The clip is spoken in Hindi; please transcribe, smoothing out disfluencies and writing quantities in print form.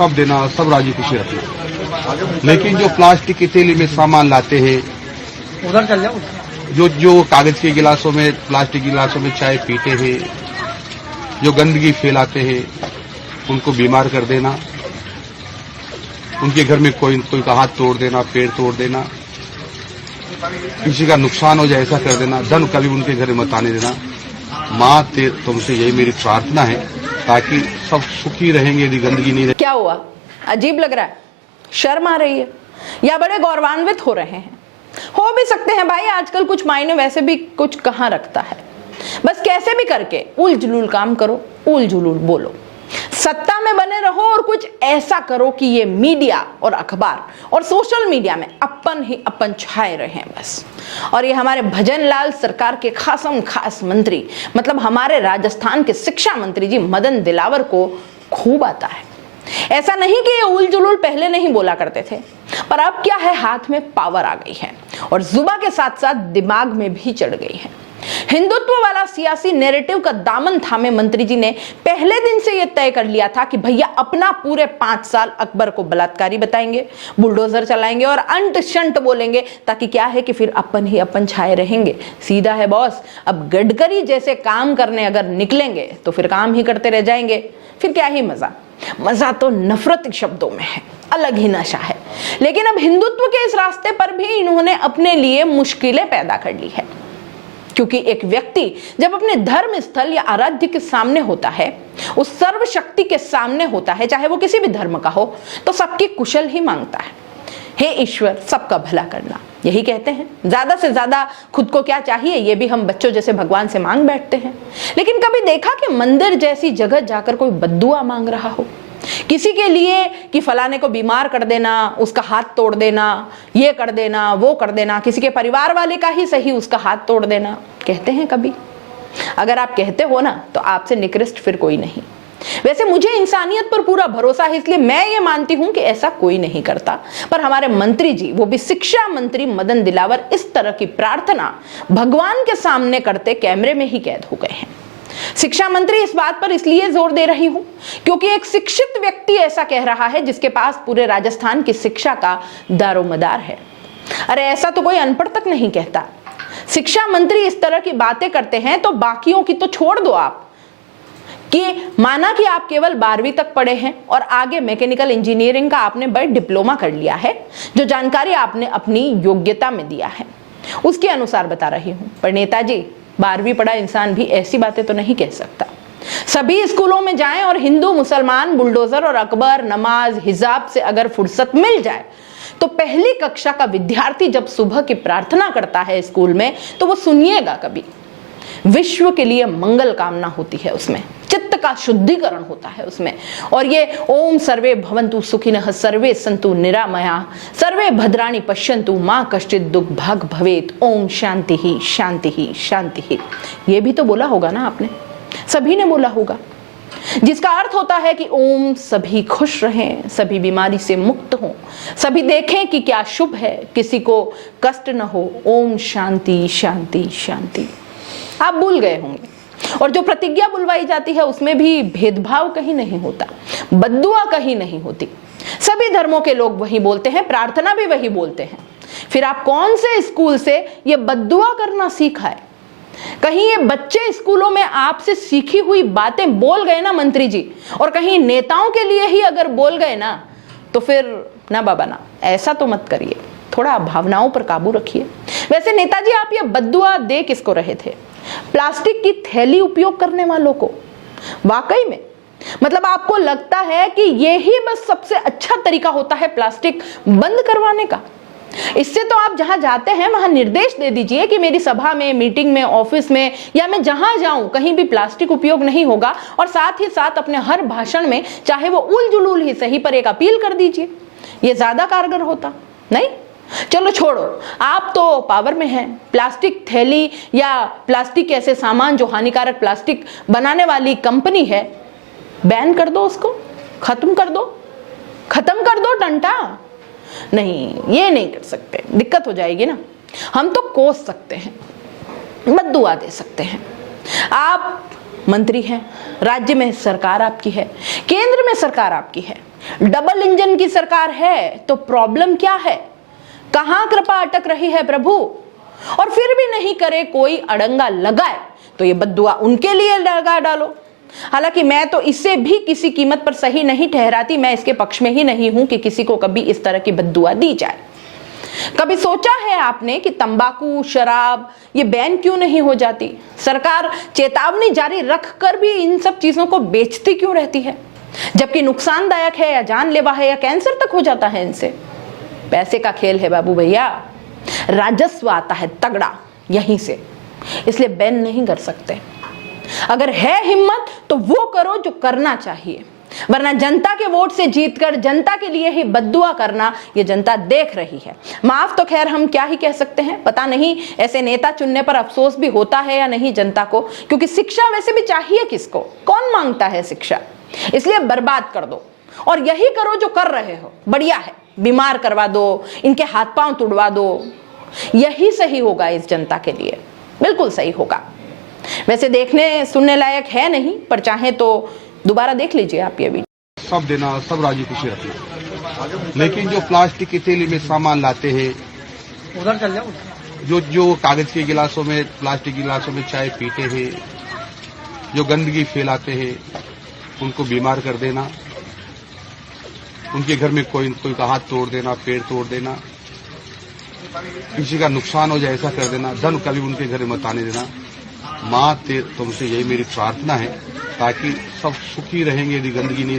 सब देना, सब राजी खुशी रखना। लेकिन जो प्लास्टिक की थैली में सामान लाते हैं, उधर चल जाओ, जो कागज के गिलासों में, प्लास्टिक गिलासों में चाय पीते हैं, जो गंदगी फैलाते हैं, उनको बीमार कर देना, उनके घर में कोई का हाथ तोड़ देना, पैर तोड़ देना, किसी का नुकसान हो जाए ऐसा कर देना, धन कभी उनके घर में मत आने देना। माँ तुमसे यही मेरी प्रार्थना है, ताकि सब सुखी रहेंगे यदि गंदगी नहीं रहे। क्या हुआ? अजीब लग रहा है? शर्म आ रही है या बड़े गौरवान्वित हो रहे हैं? हो भी सकते हैं भाई, आजकल कुछ मायने वैसे भी कुछ कहाँ रखता है। बस कैसे भी करके उल जुलूल काम करो, उल जुलूल बोलो, सत्ता में बने रहो और कुछ ऐसा करो कि ये मीडिया और अखबार और सोशल मीडिया में अपन ही अपन छाए रहे बस। और ये हमारे भजन लाल सरकार के खासम खास मंत्री, मतलब हमारे राजस्थान के शिक्षा मंत्री जी मदन दिलावर को खूब आता है। ऐसा नहीं कि ये उल जुलूल पहले नहीं बोला करते थे, पर अब क्या है, हाथ में पावर आ गई है और जुबान के साथ साथ दिमाग में भी चढ़ गई है। हिंदुत्व वाला सियासी नैरेटिव का दामन थामे मंत्री जी ने पहले दिन से यह तय कर लिया था कि भैया अपना पूरे 5 साल अकबर को बलात्कारी बताएंगे, बुलडोजर चलाएंगे और अंट शंट बोलेंगे, ताकि क्या है कि फिर अपन ही अपन छाए रहेंगे। सीधा है बॉस, अब गडकरी जैसे काम करने अगर निकलेंगे तो फिर काम ही करते रह जाएंगे। फिर क्या ही मजा। मजा तो नफरत शब्दों में है, अलग ही नशा है। लेकिन अब हिंदुत्व के इस रास्ते पर भी इन्होंने अपने लिए मुश्किलें पैदा कर ली है, क्योंकि एक व्यक्ति जब अपने धर्म स्थल या आराध्य के सामने होता है, उस सर्वशक्ति के सामने होता है, चाहे वो किसी भी धर्म का हो, तो सबकी कुशल ही मांगता है। हे ईश्वर, सबका भला करना, यही कहते हैं। ज्यादा से ज्यादा खुद को क्या चाहिए, ये भी हम बच्चों जैसे भगवान से मांग बैठते हैं। लेकिन कभी देखा कि मंदिर जैसी जगह जाकर कोई बद्दुआ मांग रहा हो किसी के लिए, कि फलाने को बीमार कर देना, उसका हाथ तोड़ देना, ये कर देना, वो कर देना, किसी के परिवार वाले का ही सही उसका हाथ तोड़ देना? कहते हैं कभी? अगर आप कहते हो ना, तो आपसे निकृष्ट फिर कोई नहीं। वैसे मुझे इंसानियत पर पूरा भरोसा है, इसलिए मैं ये मानती हूं कि ऐसा कोई नहीं करता। पर हमारे मंत्री जी, वो भी शिक्षा मंत्री मदन दिलावर, इस तरह की प्रार्थना भगवान के सामने करते कैमरे में ही कैद हो गए हैं। शिक्षा मंत्री इस बात पर इसलिए जोर दे रही हूं क्योंकि एक शिक्षित व्यक्ति ऐसा कह रहा है जिसके पास पूरे राजस्थान की शिक्षा का दारोमदार है। अरे ऐसा तो कोई अनपढ़ तक नहीं कहता। शिक्षा मंत्री इस तरह की बातें करते हैं तो बाकियों की तो छोड़ दो आप, कि माना कि आप केवल 12वीं तक पढ़े हैं और आगे मैकेनिकल इंजीनियरिंग का आपने बड़े डिप्लोमा कर लिया है, जो जानकारी आपने अपनी योग्यता में दिया है उसके अनुसार बता रही हूं। पर नेताजी, 12वीं पढ़ा इंसान भी ऐसी बातें तो नहीं कह सकता। सभी स्कूलों में जाएं और हिंदू, मुसलमान, बुलडोजर और अकबर, नमाज, हिजाब से अगर फुर्सत मिल जाए तो पहली कक्षा का विद्यार्थी जब सुबह की प्रार्थना करता है स्कूल में, तो वो सुनिएगा कभी, विश्व के लिए मंगल कामना होती है उसमें, चित्त का शुद्धिकरण होता है उसमें। और ये ओम सर्वे भवन्तु सुखिनः सर्वे सन्तु निरामया सर्वे भद्राणि पश्यन्तु मां कश्चित् दुख भाग भवेत् ओम शांति ही शांति ही शांति ही, ये भी तो बोला होगा ना आपने, सभी ने बोला होगा, जिसका अर्थ होता है कि ओम सभी खुश रहें, सभी बीमारी से मुक्त हों, सभी देखें कि क्या शुभ है, किसी को कष्ट न हो, ओम शांति शांति शांति। आप भूल गए होंगे। और जो प्रतिज्ञा बुलवाई जाती है उसमें भी भेदभाव कहीं नहीं होता, बद्दुआ कहीं नहीं होती। सभी धर्मों के लोग वही बोलते हैं, प्रार्थना भी वही बोलते हैं। फिर आप कौन से स्कूल से ये बद्दुआ करना सीखा है? कहीं ये बच्चे स्कूलों में आपसे सीखी हुई बातें बोल गए ना मंत्री जी, और कहीं नेताओं के लिए ही अगर बोल गए ना, तो फिर ना बाबा ना, ऐसा तो मत करिए, थोड़ा भावनाओं पर काबू रखिए। वैसे नेताजी, आप ये बद्दुआ दे किसको रहे थे? प्लास्टिक की थैली उपयोग करने वालों को? वाकई में, मतलब आपको लगता है कि यही बस सबसे अच्छा तरीका होता है प्लास्टिक बंद करवाने का? इससे तो आप जहां जाते हैं वहां निर्देश दे दीजिए कि मेरी सभा में, मीटिंग में, ऑफिस में या मैं जहां जाऊं कहीं भी प्लास्टिक उपयोग नहीं होगा, और साथ ही साथ अपने हर भाषण में, चाहे वो उल जुलूल ही सही, पर एक अपील कर दीजिए। ये ज्यादा कारगर होता नहीं? चलो छोड़ो, आप तो पावर में हैं। प्लास्टिक थैली या प्लास्टिक ऐसे सामान जो हानिकारक प्लास्टिक बनाने वाली कंपनी है, बैन कर दो उसको, खत्म कर दो डंटा। नहीं, ये नहीं कर सकते, दिक्कत हो जाएगी ना। हम तो कोस सकते हैं, बद्दुआ दे सकते हैं। आप मंत्री हैं, राज्य में सरकार आपकी है, केंद्र में सरकार आपकी है, डबल इंजन की सरकार है तो प्रॉब्लम क्या है? कहां कृपा अटक रही है प्रभु? और फिर भी नहीं करे कोई अड़ंगा लगाए तो ये बद्दुआ उनके लिए लगा डालो। हालांकि मैं तो इसे भी किसी कीमत पर सही नहीं ठहराती, मैं इसके पक्ष में ही नहीं हूं कि किसी को कभी इस तरह की बद्दुआ दी जाए। कभी सोचा है आपने कि तंबाकू, शराब ये बैन क्यों नहीं हो जाती? सरकार चेतावनी जारी रखकर भी इन सब चीजों को बेचती क्यों रहती है, जबकि नुकसानदायक है या जानलेवा है या कैंसर तक हो जाता है इनसे? पैसे का खेल है बाबू भैया, राजस्व आता है तगड़ा यहीं से, इसलिए बैन नहीं कर सकते। अगर है हिम्मत तो वो करो जो करना चाहिए, वरना जनता के वोट से जीतकर जनता के लिए ही बद्दुआ करना ये जनता देख रही है। माफ तो खैर हम क्या ही कह सकते हैं, पता नहीं ऐसे नेता चुनने पर अफसोस भी होता है या नहीं जनता को, क्योंकि शिक्षा वैसे भी चाहिए किसको, कौन मांगता है शिक्षा? इसलिए बर्बाद कर दो और यही करो जो कर रहे हो, बढ़िया है। बीमार करवा दो, इनके हाथ पांव तुड़वा दो, यही सही होगा इस जनता के लिए, बिल्कुल सही होगा। वैसे देखने सुनने लायक है नहीं, पर चाहे तो दोबारा देख लीजिए आप ये वीडियो। सब देना, सब राजी खुशी रखना, लेकिन जो प्लास्टिक की थैली में सामान लाते हैं, उधर चल जाओ। जो कागज के गिलासों में, प्लास्टिक के गिलासों में चाय पीते हैं, जो गंदगी फैलाते हैं, उनको बीमार कर देना, उनके घर में कोई का हाथ तोड़ देना, पैर तोड़ देना, किसी का नुकसान हो जाए ऐसा कर देना, धन कभी उनके घर में मत आने देना। माँ तुमसे यही मेरी प्रार्थना है, ताकि सब सुखी रहेंगे, यदि गंदगी नहीं